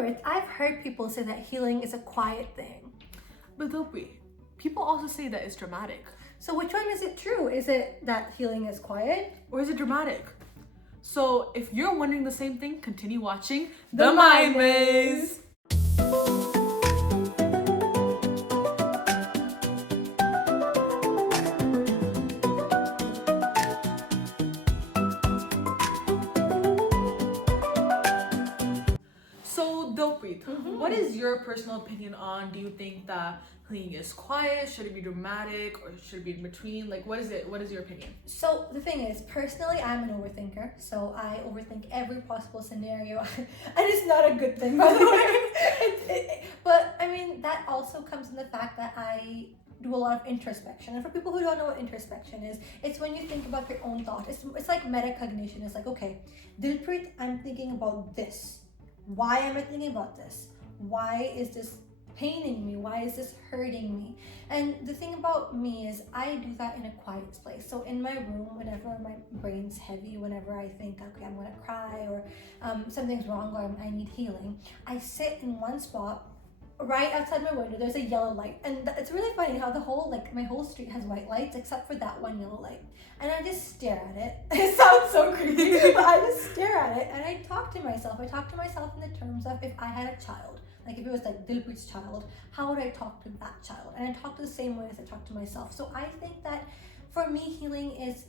Amrit, I've heard people say that healing is a quiet thing. But Dilpreet, people also say that it's dramatic. So which one is it true? Is it that healing is quiet? Or is it dramatic? So if you're wondering the same thing, continue watching The Mind Maze. So Dilpreet, what is your personal opinion on, do you think that healing is quiet? Should it be dramatic, or should it be in between? Like, what is it? What is your opinion? So the thing is, personally, I'm an overthinker. So I overthink every possible scenario, and it's not a good thing, by the way. But I mean, that also comes in the fact that I do a lot of introspection. And for people who don't know what introspection is, it's when you think about your own thought. It's like metacognition. It's like, okay, Dilpreet, I'm thinking about this. Why am I thinking about this? Why is this paining me? Why is this hurting me? And the thing about me is I do that in a quiet place. So in my room, whenever my brain's heavy, whenever I think, okay, I'm gonna cry, or something's wrong, or I need healing, I sit in one spot right outside my window. There's a yellow light, and it's really funny how my whole street has white lights except for that one yellow light, and I just stare at it. It sounds so creepy, but I just stare at it and I talk to myself. I talk to myself in the terms of, if I had a child, like if it was like Dilpreet's child, how would I talk to that child? And I talk the same way as I talk to myself. So I think that for me, healing is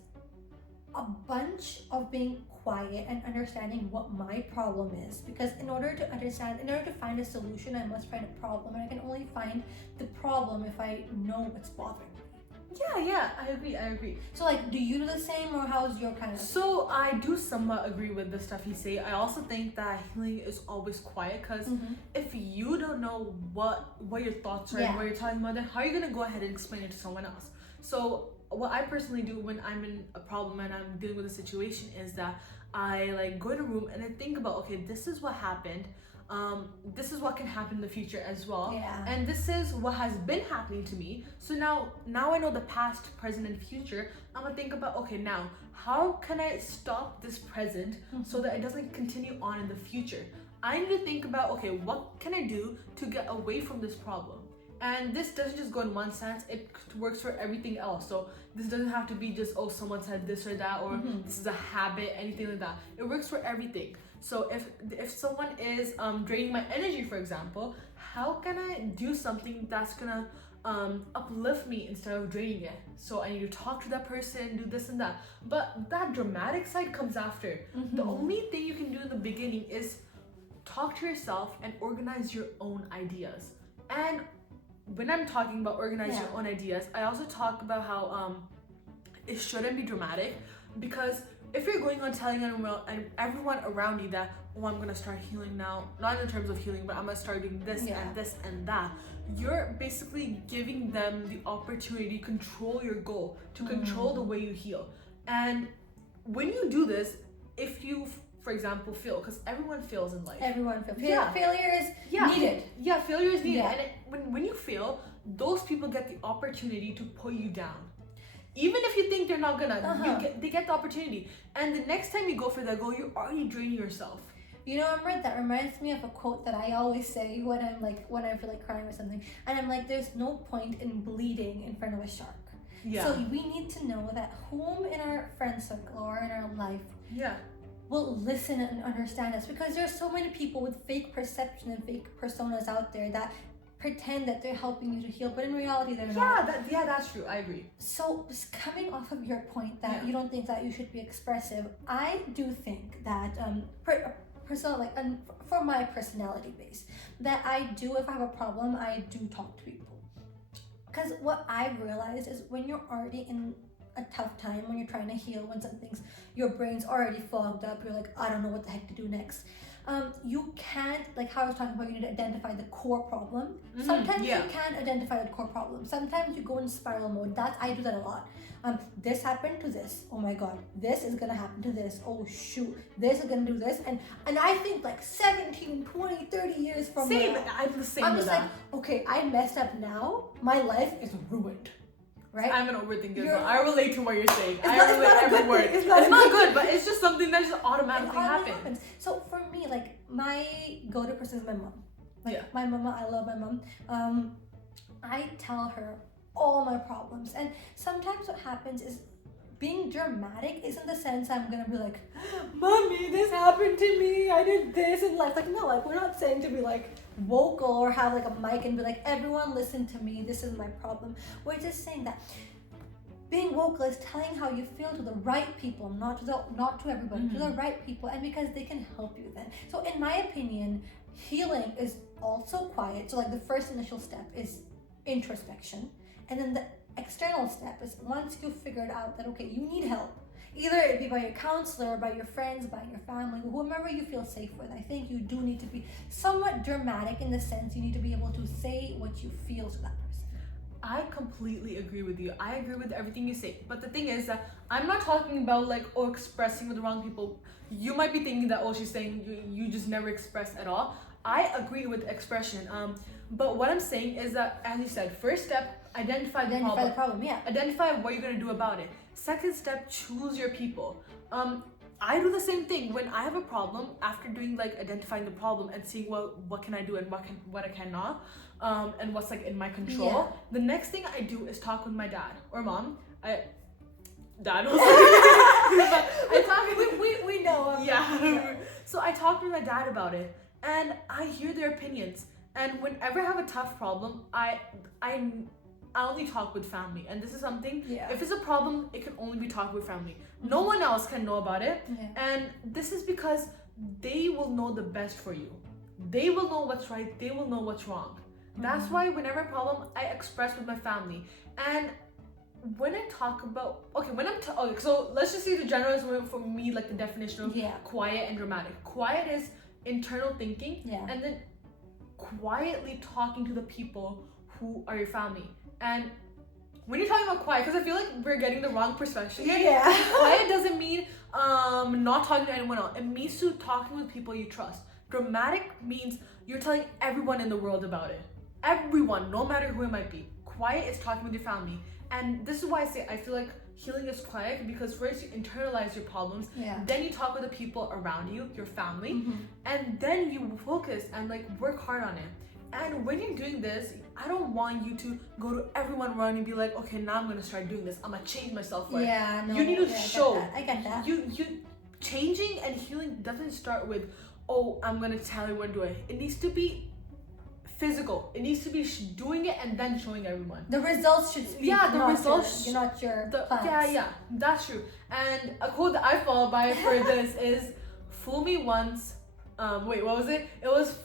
a bunch of being quiet and understanding what my problem is, because in order to find a solution, I must find a problem, and I can only find the problem if I know what's bothering me. Yeah, I agree. So like, do you do the same, or how's your kind of? So I do somewhat agree with the stuff you say. I also think that healing is always quiet, because if you don't know what your thoughts are and what you're talking about, then how are you gonna go ahead and explain it to someone else? So what I personally do when I'm in a problem and I'm dealing with a situation is that I like go in a room and I think about, okay, this is what happened. This is what can happen in the future as well. Yeah. And this is what has been happening to me. So now I know the past, present, and future. I'm gonna think about, okay, now how can I stop this present so that it doesn't continue on in the future? I need to think about, okay, what can I do to get away from this problem? And this doesn't just go in one sense, it works for everything else. So this doesn't have to be just, oh, someone said this or that, or this is a habit, anything like that. It works for everything. So if someone is draining my energy, for example, how can I do something that's gonna uplift me instead of draining it? So I need to talk to that person, do this and that. But that dramatic side comes after. The only thing you can do in the beginning is talk to yourself and organize your own ideas. And when I'm talking about organizing your own ideas, I also talk about how it shouldn't be dramatic, because if you're going on telling everyone around you that, oh, I'm gonna start healing now, not in terms of healing, but I'm gonna start doing this and this and that, you're basically giving them the opportunity to control your goal, to control the way you heal. And when you do this, if you, for example, fail, because everyone fails in life. Everyone fails. Failure is needed. Yeah, failure is needed. And when you fail, those people get the opportunity to pull you down. Even if you think they're not gonna, they get the opportunity. And the next time you go for that goal, you're already draining yourself. You know, Amrit, that reminds me of a quote that I always say when I feel like crying or something. And I'm like, there's no point in bleeding in front of a shark. Yeah. So we need to know that whom in our friend circle or in our life will listen and understand us, because there's so many people with fake perception and fake personas out there that pretend that they're helping you to heal, but in reality they're not. That's true. I agree. So coming off of your point that you don't think that you should be expressive, I do think that for my personality base, that I do, if I have a problem, I do talk to people. Because what I've realized is when you're already in a tough time, when you're trying to heal, when your brain's already fogged up, you're like, I don't know what the heck to do next. You can't, like how I was talking about, you need to identify the core problem. Sometimes you can't identify the core problem. Sometimes you go in spiral mode. I do that a lot. This happened to this. Oh my God, this is gonna happen to this. Oh shoot, this is gonna do this. And I think like 17, 20, 30 years from now, I'm the same I'm with just that. like, okay, I messed up now. My life is ruined. right? I'm an overthinker. You're- So I relate to what you're saying. I not- relate not a every good word. thing. It's It's not not, a good good, but it's just something that just automatically happens. So for me, like my go-to person is my mom. Like Yeah. my mama, I love my mom. I tell her all my problems, and sometimes what happens is being dramatic isn't the sense I'm gonna be like, "Mommy, this happened to me. I did this," and like no, like we're not saying to be like vocal or have like a mic and be like, "Everyone listen to me. This is my problem." We're just saying that being vocal is telling how you feel to the right people, not to everybody, to the right people, and because they can help you then. So in my opinion, healing is also quiet. So like the first initial step is introspection, and then the external step is once you've figured out that okay, you need help, either it be by your counselor, by your friends, by your family, whomever you feel safe with. I think you do need to be somewhat dramatic in the sense you need to be able to say what you feel to that person. I completely agree with you. I agree with everything you say. But the thing is that I'm not talking about like expressing with the wrong people. You might be thinking that she's saying you just never express at all. I agree with expression. But what I'm saying is that, as you said, first step, identify the problem. Yeah. Identify what you're gonna do about it. Second step, choose your people. I do the same thing when I have a problem. After doing like identifying the problem and seeing what can I do and what I cannot, and what's like in my control. Yeah. The next thing I do is talk with my dad or mom. Dad was we know. Yeah. So I talk with my dad about it, and I hear their opinions. And whenever I have a tough problem, I only talk with family. And this is something. Yeah. If it's a problem, it can only be talked with family. No one else can know about it. Yeah. And this is because they will know the best for you. They will know what's right. They will know what's wrong. That's why whenever a problem, I express with my family. And when I talk about so let's just see the general for me, like the definition of quiet and dramatic. Quiet is internal thinking, and then quietly talking to the people who are your family. And when you're talking about quiet, because I feel like we're getting the wrong perspective. Yeah. Quiet doesn't mean not talking to anyone else. It means to talking with people you trust. Dramatic means you're telling everyone in the world about it. Everyone, no matter who it might be. Quiet is talking with your family. And this is why I say I feel like healing is quiet, because first you internalize your problems, then you talk with the people around you, your family, and then you focus and like work hard on it. And when you're doing this, I don't want you to go to everyone around and be like, okay, now I'm gonna start doing this. I'm gonna change myself for it. No, you need to show. I get that. You changing and healing doesn't start with, I'm gonna tell everyone to do it. It needs to be physical. It needs to be doing it and then showing everyone. The results should speak. You're not your plans. Yeah, that's true. And a quote that I follow by for this is, fool me once. Wait, what was it? It was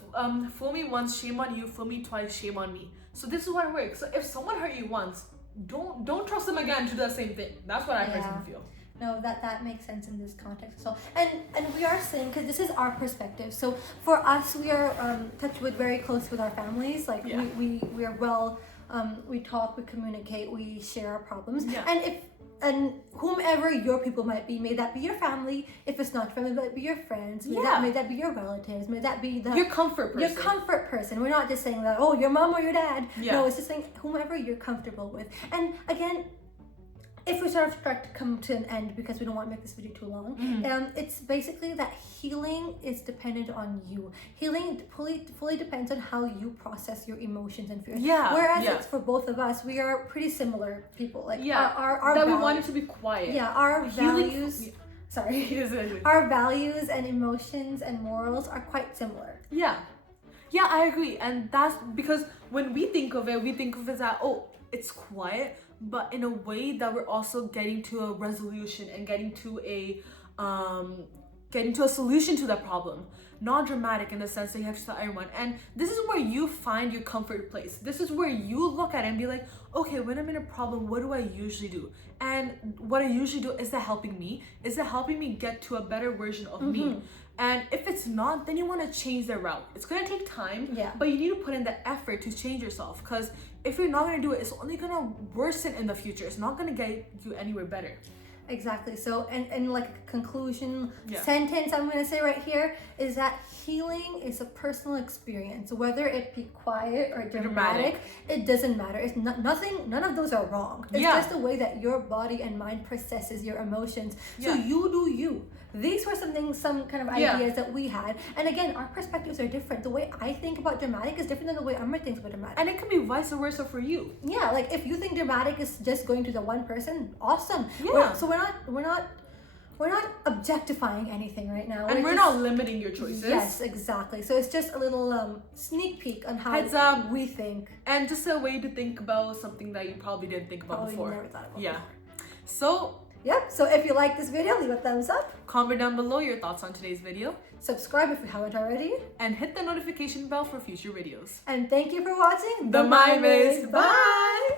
fool me once, shame on you. Fool me twice, shame on me. So this is what it works. So if someone hurt you once, don't trust them again to do the same thing. That's what I personally feel. No, that makes sense in this context. So and we are saying, because this is our perspective. So for us, we are touched with very close with our families. Like we are well. We talk, we communicate, we share our problems. And whomever your people might be, may that be your family. If it's not family, may that be your friends. May that be your relatives. May that be your comfort person. Your comfort person. We're not just saying that, your mom or your dad. Yeah. No, it's just saying whomever you're comfortable with. And again, if we sort of start to come to an end, because we don't want to make this video too long, it's basically that healing is dependent on you. Healing fully depends on how you process your emotions and fears. Whereas it's for both of us, we are pretty similar people. Like our that we want it to be quiet. Yeah, our values. Our values and emotions and morals are quite similar. Yeah, I agree, and that's because when we think of it as that it's quiet, but in a way that we're also getting to a resolution and getting to a solution to that problem. Not dramatic in the sense that you have to tell everyone. And this is where you find your comfort place. This is where you look at it and be like, okay, when I'm in a problem, what do I usually do? And what I usually do, is that helping me? Is that helping me get to a better version of me? And if it's not, then you want to change the route. It's going to take time, but you need to put in the effort to change yourself, because if you're not going to do it, it's only going to worsen in the future. It's not going to get you anywhere better. Exactly. So, and like a conclusion Yeah. sentence I'm going to say right here is that healing is a personal experience. Whether it be quiet or dramatic, it doesn't matter. It's nothing, none of those are wrong. It's Yeah. just the way that your body and mind processes your emotions. So Yeah. you do you. These were some kind of Yeah. ideas that we had. And again, our perspectives are different. The way I think about dramatic is different than the way Amrit thinks about dramatic. And it can be vice versa for you. Yeah, like if you think dramatic is just going to the one person, awesome. Yeah. So we're not objectifying anything right now. And we're just- not limiting your choices. Yes, exactly. So it's just a little sneak peek on how Heads up. we think. And just a way to think about something that you probably didn't think about Probably before. never thought about Yeah. before. So Yep. So if you like this video, leave a thumbs up. comment down below your thoughts on today's video. Subscribe if you haven't already. And hit the notification bell for future videos. And thank you for watching The Mimes. Bye!